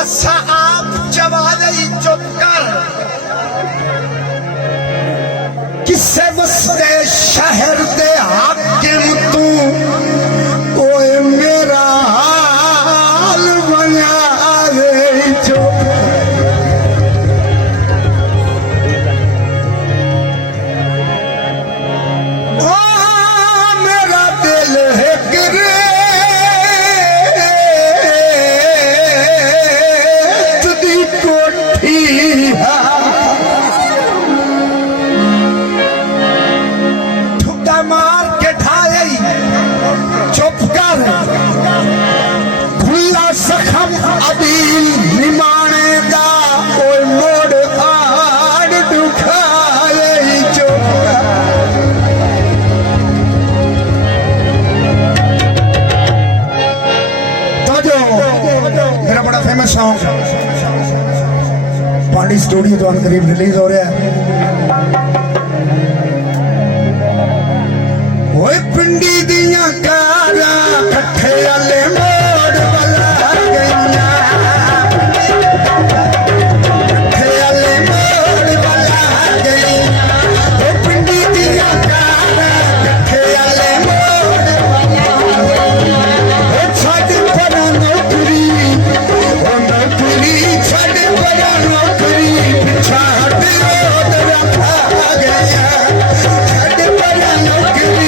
असा आप जवाले चुप कर किसे वसते शहर दे हाकिम तू ओए मेरा हाल बना दे चुप ओ मेरा दिल है गिरे मार के ढाई चुप कर खुला सखम अबील निमाने दा कोई मोड़ आड़ दुखाए चुप कर तो जो मेरा बड़ा फेमस सॉन्ग पार्टी स्टूडियो तो करीब रिलीज हो रहा है। ओए पिंडी दियां कारा कट्ठे आले मोड़ वाला गईया कट्ठे आले मोड़ वाला गईया ओ पिंडी दियां कारा कट्ठे आले मोड़ वाला गईया ओ छड़ परा नौकरी छड़ परा नौकरी पिछा हट रोड रखा गया छड़ परा नौकरी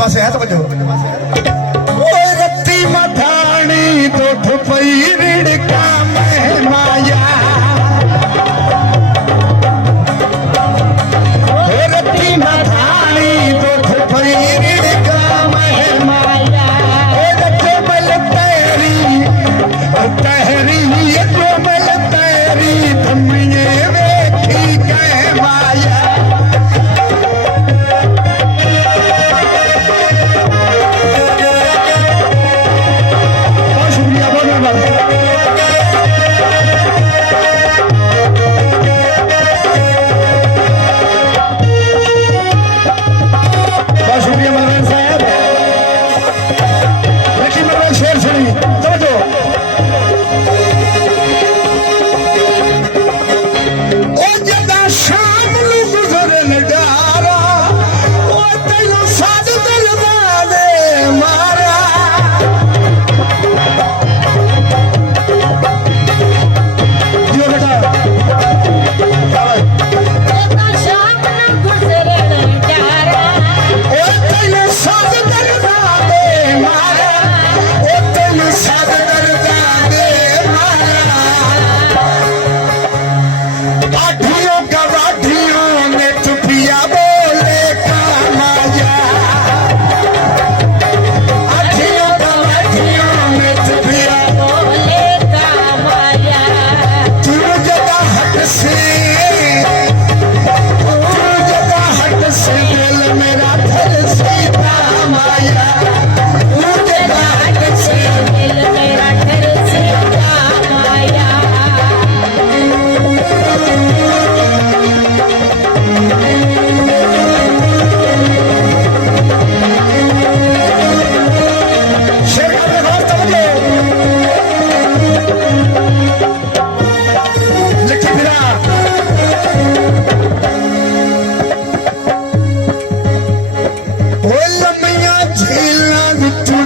पास है तो बजो ओए रत्ती मथानी तो ठुपई रिड़का में माया ओए रत्ती मथानी तो ठुपई रिड़का में माया ओए रत्ते मल तेरी ये जो मल तेरी धम्मिये वेखी कह माया Vamos,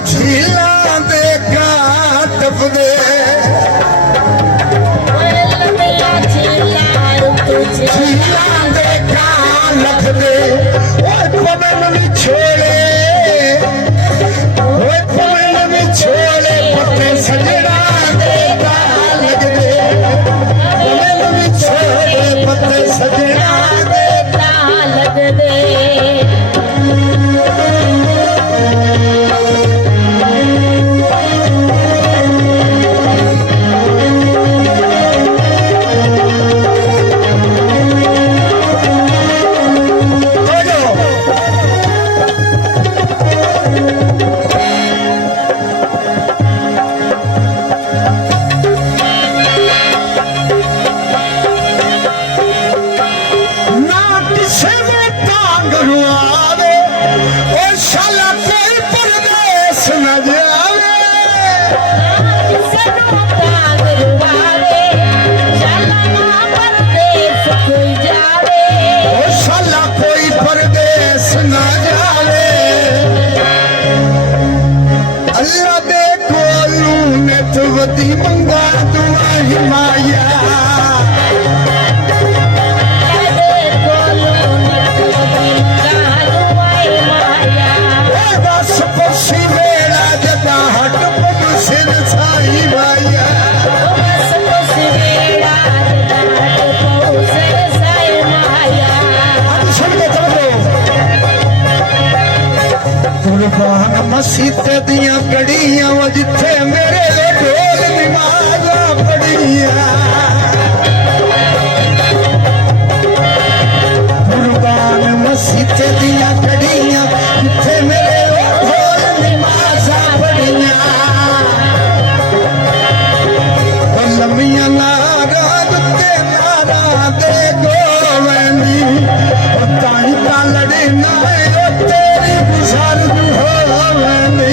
झीलां दे घाट टपदे झीलां दे घाट लखदे ओए पवन विछोड़े ओए पवन विछोड़े पत्ते सजना दे घाट लगदे पवन विछोड़े पत्ते सजना दे घाट लगदे मंगा दुआ हिमाया बस पसी मेरा जदा हट पग सिर साई माया कुर्बान मसीत दियां कड़ियां जिथे मेरे ढोल निमाज़ा पड़ियां कुर्बान मसीत दियां कड़ियां जिथे मेरे ढोल निमाज़ा पड़ियां लम्मियां नारा दुते नारा दे गोवनी ताई ता लड़े ना तेरी गुज़ार होवनी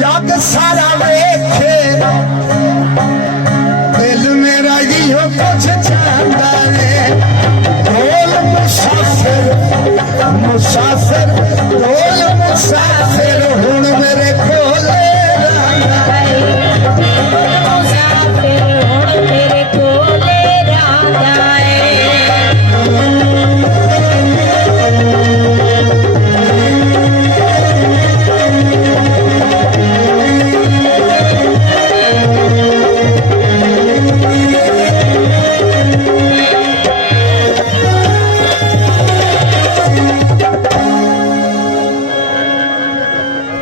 जग सा